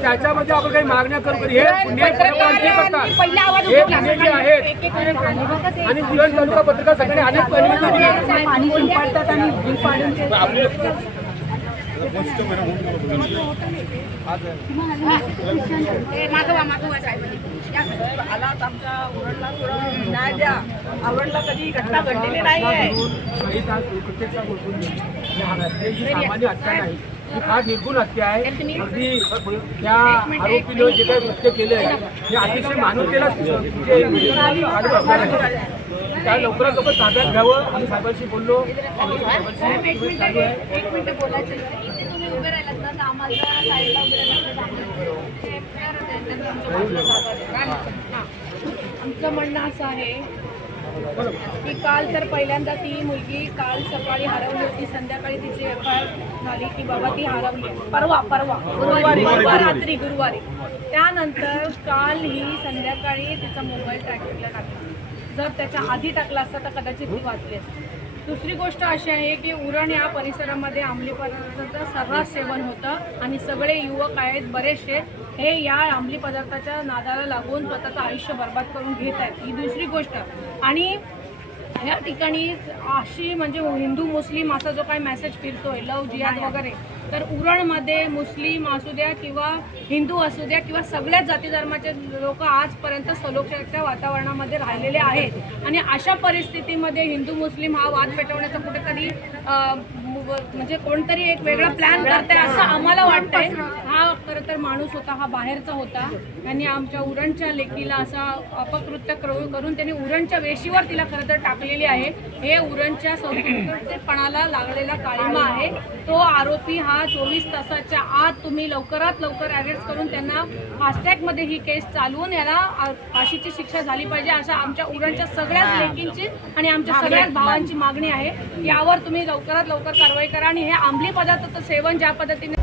त्याच्यामध्ये आपण काही मागण्या करू करू. हे पुणे पत्रकार जे करतात पहिला आवाज हे उठवला. पुणे जे आहेत आणि दिवस तालुका पत्रकार सगळ्यांनी अनेक आलात आमच्या थोडं न्याय द्या. आवडला कधी घटना घडलेली नाही आहे गेले. ही निर्गुण हत्या आहे. अगदी त्या आरोपीनं जे काही कृत्य केले आहे हे अतिशय मानवतेला म्हणजे. त्या लवकरात लवकर ताब्यात घ्यावं. आम्ही साहेबांशी बोललो. आमचं म्हणणं असं आहे की काल तर पहिल्यांदा ती मुलगी काल सकाळी हरवली होती संध्याकाळी तिची एफ आय झाली की बाबा ती हरवली. परवा परवा. गुरुवारी. परवा रात्री गुरुवारी. त्यानंतर काल ही संध्याकाळी तिचा मोबाईल ट्रॅकिंगला टाकला. जर त्याच्या आधी टाकला असता तर कदाचित ती वाचली असती. दुसरी गोष्ट अशी आहे की उरण या परिसरामध्ये अंमली पदार्थाचं सर्रास सेवन होतं आणि सगळे युवक आहेत बरेचसे हे या अंमली पदार्थाच्या नादाला लागून स्वतःचं आयुष्य बर्बाद करून घेत आहेत. ही दुसरी गोष्ट. आणि ह्या ठिकाणी अशी म्हणजे हिंदू मुस्लिम असा जो काही मेसेज फिरतोय लव जिहाद वगैरे तर उरणमध्ये मुस्लिम असू द्या किंवा हिंदू असू द्या किंवा सगळ्याच जाती धर्माचे लोक आजपर्यंत सलोख्याच्या वातावरणामध्ये राहिलेले आहेत. आणि अशा परिस्थितीमध्ये हिंदू मुस्लिम हा वाद पेटवण्याचा कुठेतरी म्हणजे कोणतरी एक वेगळा प्लॅन करताय असं आम्हाला वाटतंय. हा खरं तर माणूस होता हा बाहेरचा होता. त्यांनी आमच्या उरणच्या लेकीला असा अपकृत्य करू- करून त्यांनी उरणच्या वेशीवर तिला खरं तर टाकलेली आहे. हे उरणच्या संस्कृतीपणाला लागलेला काळिंबा आहे. तो आरोपी हा चोवीस तासाच्या आत तुम्ही लवकरात लवकर अरेस्ट करून त्यांना फास्टॅगमध्ये ही केस चालवून याला फाशीची शिक्षा झाली पाहिजे अशा आमच्या उरणच्या सगळ्याच लेकींची आणि आमच्या सगळ्याच भावांची मागणी आहे. यावर तुम्ही लवकरात लवकर कारवाई करा आणि हे अंमली पदार्थाचं सेवन ज्या पद्धतीने